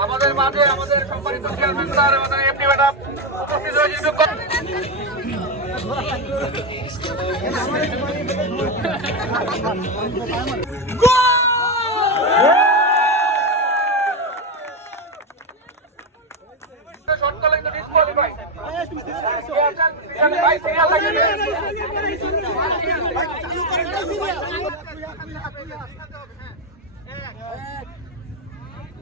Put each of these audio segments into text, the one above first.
আমাদের মাঝে আমাদের সম্মানিত চেয়ারম্যান স্যার আমাদের এমপি ম্যাডাম উপস্থিত হয়েছে শর্ট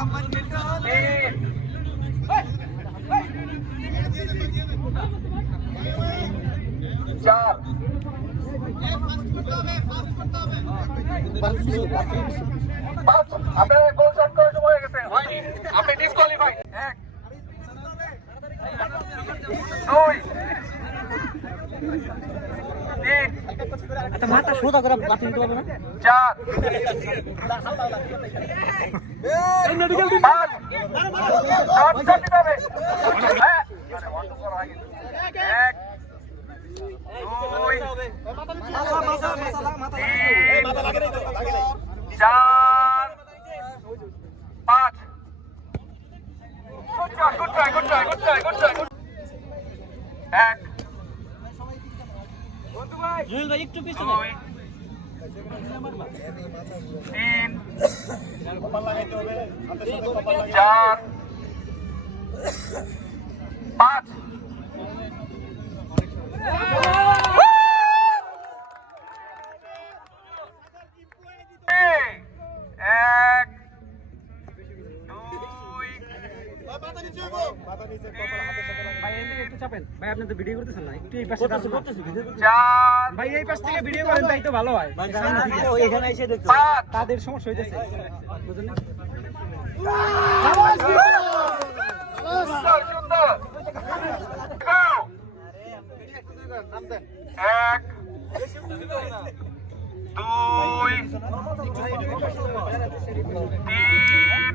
তিন চার পাঁচ আপনার গোল শট করার সময় হয়ে গেছে হয়নি আপনি ডিসকোয়ালিফাই এক দুই তিন আচ্ছা মাথা সোজা করে বাতি নিতে পারব না? চার পাঁচ শট শট দিতে হবে। হ্যাঁ। এক দুই তিন চার পাঁচ। Good try good try good try good try good এক জুয়েল ভাই একটু পিছনে। তিন চার। পাঁচ। এক দুই। ভাই এদিকে একটু চাপেন ভাই আপনি তো ভিডিও করতেছেন না একটু এই পাশে দাঁড়ান না। চার ভাই এই পাশ থেকে ভিডিও করেন তাই তো ভালো হয় এখানে এসে দেখতে তাদের সমস্যা হইতেছে বুঝলেন সুন্দর সুন্দর এক দুই তিন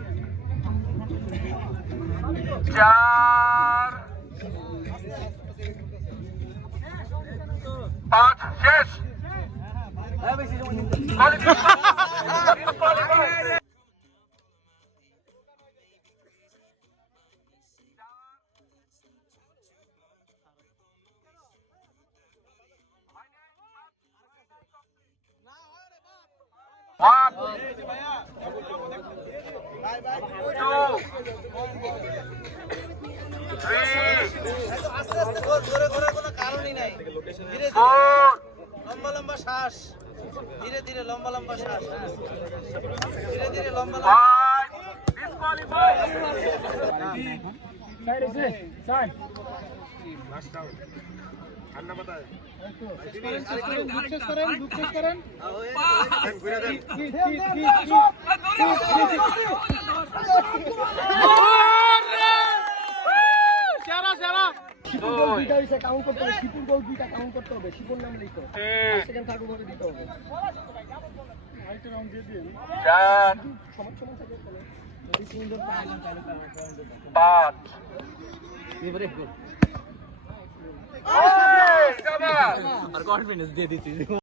চার পাঁচ শেষ Qualified. আস্তে আস্তে ঘোরে ঘোরার কোনো কারণই নাই ধীরে ধীরে লম্বা লম্বা শ্বাস ধীরে ধীরে লম্বা লম্বা শ্বাস হ্যাঁ। ধীরে ধীরে লম্বা লম্বা চার, পাঁচ। আর কনফিডেন্স দিয়ে দিচ্ছি।